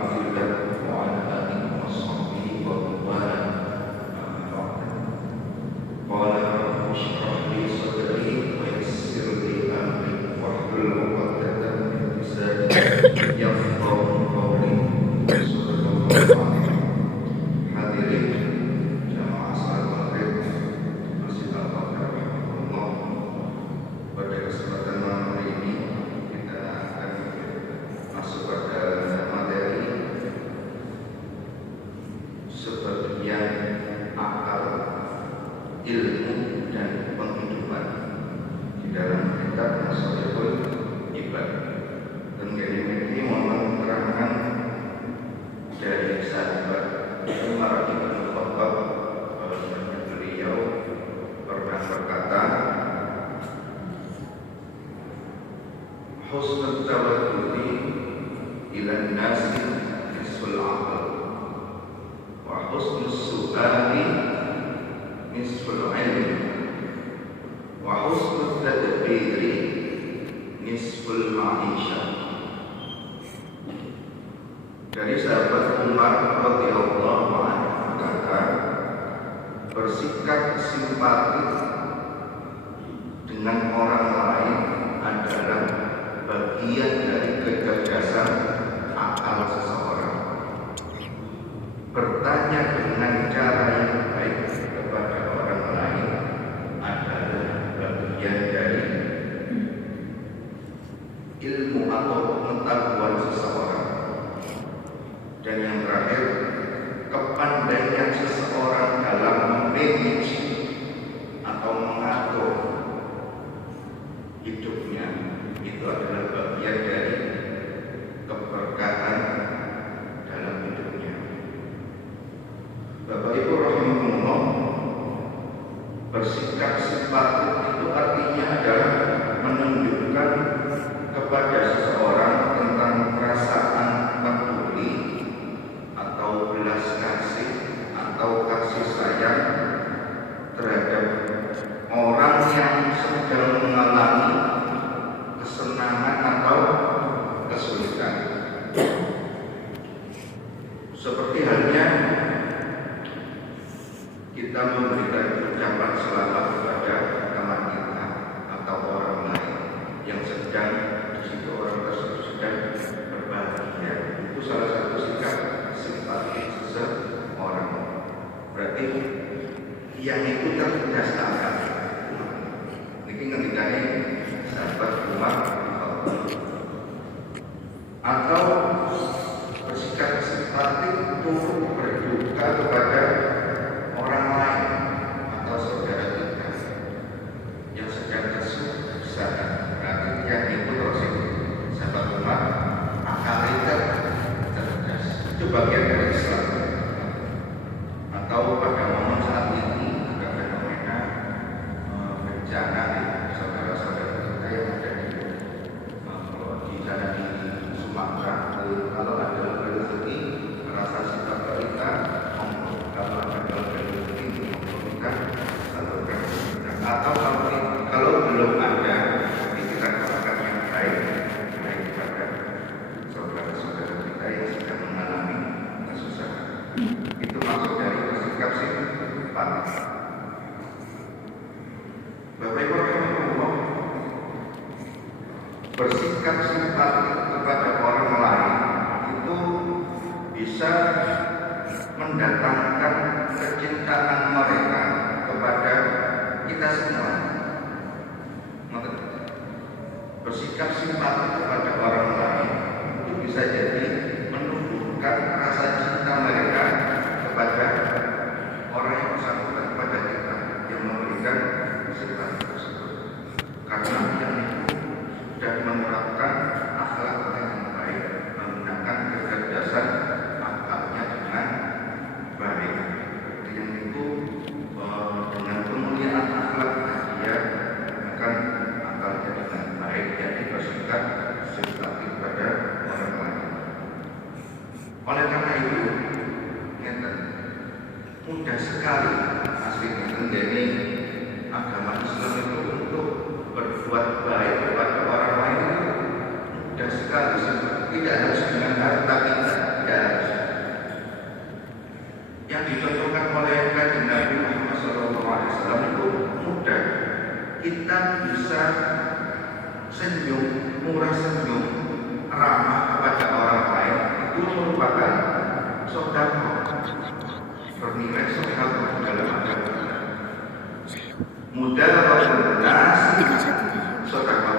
Abdillah wa ala alihi wa sahbihi wa man wala. Qala rabbi shrah li sadri wa yassir li amri wahlul 'uqdatam min lisani yafqahu qawli. Sallallahu alaihi wasallam. Hadirin jamaah salat maghrib Masjid Al-Fatihah rahimahullah. Pada kesempatan malam hari ini kita akan masuk pada materi sebagian akal, ilmu dan penghidupan di dalam kitab Masalihul Ibad. Dan ini mohon keterangan dari sahabat Umar bin Khattab. Beliau pernah berkata, husnul tawaddudi ila nasi nisful aql wa husnus su'ali nisful ilm wa husnul tadbiri nisful ma'isha. Dari sahabat Umar radhiyallahu anhu berkata, bersikap simpati dengan orang lain adalah bagian dari kecerdasan akal seseorang. Bertanya dengan cara yang baik kepada orang lain adalah bagian dari ilmu atau pengetahuan seseorang. Dan yang terakhir, kepandaian seseorang dalam memanage atau mengatur hidupnya itu adalah bagian dari keberkahan dalam hidupnya. Bapak Ibu rahimahullah, bersikap simpati itu artinya adalah menunjukkan kepada seseorang tentang perasaan peduli atau belas kasih atau kasih sayang terhadap orang yang sedang mengalami kesenangan atau kesulitan. Seperti halnya kita memberikan ucapan selamat kepada teman kita atau orang lain yang sedang di situ, orang tersebut sedang berbahagia. Itu salah satu sikap simpati seseorang. Berarti yang itu tercerdas akal. Ini ngendikane sahabat Umar atau bersikap simpati turut berduka kepada orang lain atau saudara kita yang sedang kesusahan. Berarti yang itu terus sahabat Umar akal itu cerdas. Itu bagian dari Islam. Atau pada momen saat ini ada fenomena bencana saudara-saudara kita yang ada di sana di Sumatera. Kalau ada rezeki merasa sikap kita, kalau ada rezeki kita salurkan. Atau kalau belum ada, kita katakan yang baik kepada saudara-saudara kita yang sedang mengalami kesusahan. Itu maksud dari bersikap simpati. Bapak Ibu rahimahullah, bersikap simpati kepada orang lain itu bisa mendatangkan kecintaan mereka kepada kita semua. Bersikap simpati kepada orang lain itu bisa jadi menumbuhkan rasa cinta mereka kepada orang yang bersangkutan, kepada kita yang memberikan simpati tersebut. Karena yang itu sudah menerapkan akhlak yang baik, menggunakan kecerdasan akalnya dengan baik. Yang itu dengan kemuliaan akhlak dia akan akalnya dengan baik, jadi bersikap simpati kepada orang lain. Oleh karena itu, mudah sekali aslinya menjadi agama Islam itu untuk berbuat baik kepada orang lain. Mudah sekali, tidak harus dengan harta kita, tidak merupakan sedekah bernilai sedekah dalam agama. Mudah nasi sedekah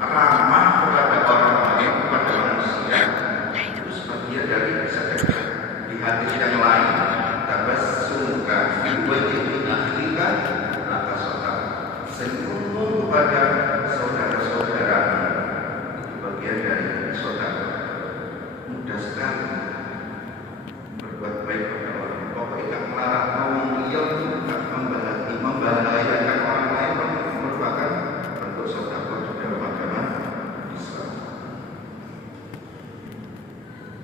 ramah kepada orang lain, kepada manusia, itu sebagian dari sedekah. Di hadis yang lain, tabassumka fi wajhi akhika atas sedekah, senyum kepada saudara-saudara itu bagian dari sedekah. Mudah sekali berbuat baik pada orang. Pokoknya melarang kaum liar membahayakan orang lain merupakan bentuk sedekah di dalam agama Islam.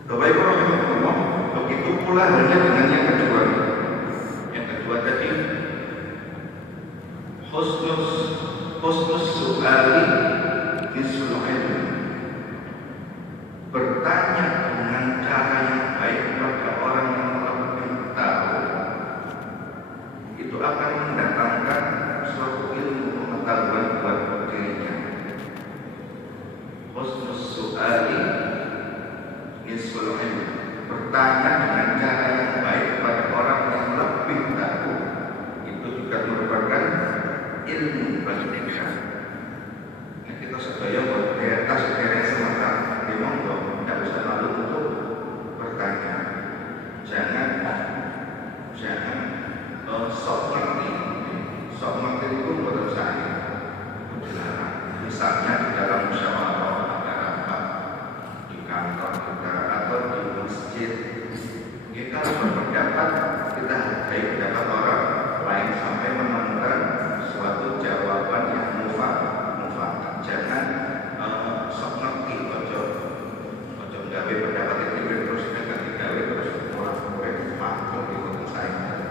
Bapak Ibu rahimahullah, begitu pula halnya dengan yang kedua. Yang kedua tadi husnus su'ali nisful ilm. Bertanya dengan cara yang baik kepada orang yang lebih tahu itu akan mendatangkan suatu ilmu pengetahuan buat dirinya. Husnus su'ali nisful ilm. Bertanya dengan cara yang baik kepada orang yang lebih tahu itu juga merupakan ilmu bagi kita. Nah, kita sedaya buat atas keren semata memang tidak usah malu untuk bertanya. Jangan sok ngerti itu menurut saya itu dilarang. Misalnya di dalam musyawarah ada rapat di kantor kita atau di masjid, kita berpendapat, kita hargai pendapat orang lain sampai menemukan suatu jawaban yang mufakat. Jangan sok ngerti, ojo gawe pendapat itu terus dengan digawe terus orang makhluk itu saya.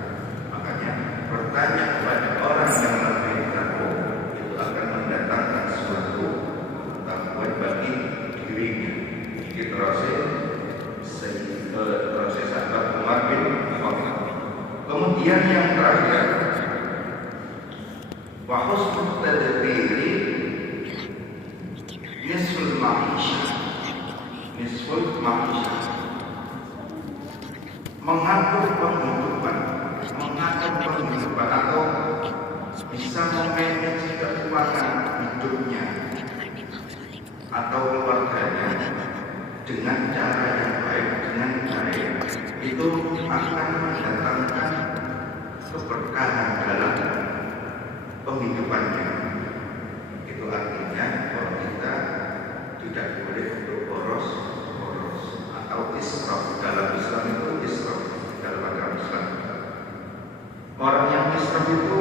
Makanya bertanya kepada orang yang lebih tahu itu akan mendatangkan suatu pengetahuan bagi dirinya. Ini proses sahabat Umar bin Khattab. Kemudian yang terakhir, wa husnul tadbiri nisful ma'isha. Mengatur penghidupan atau bisa memanage keuangan hidupnya atau keluarganya dengan cara yang baik, itu akan mendatangkan keberkahan dalam penghidupannya. Itu artinya bahwa kita tidak boleh untuk boros atau israf. Dalam Islam itu israf, dalam agama Islam. Orang yang israf itu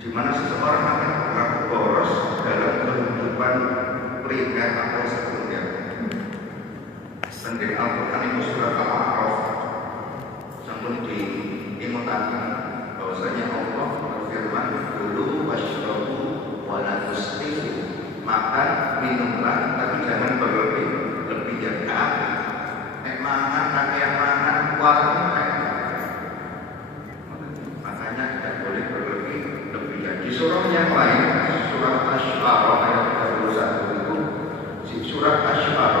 di mana seseorang akan berlaku boros dalam kehidupan primer atau sekunder. Dan di Al-Quran itu surat Al-A'raf sampai diimutakan bahwasanya Allah berfirman, "Kulu washrabu wa la tusrifu." Makan, minumlah, tapi jangan berlebihan. Mangan, kakek mangan, warung makanya tidak boleh berlebihan. Di surah yang lain, surat Asy-Syu'ara ayat 31 itu, surat Asy-Syu'ara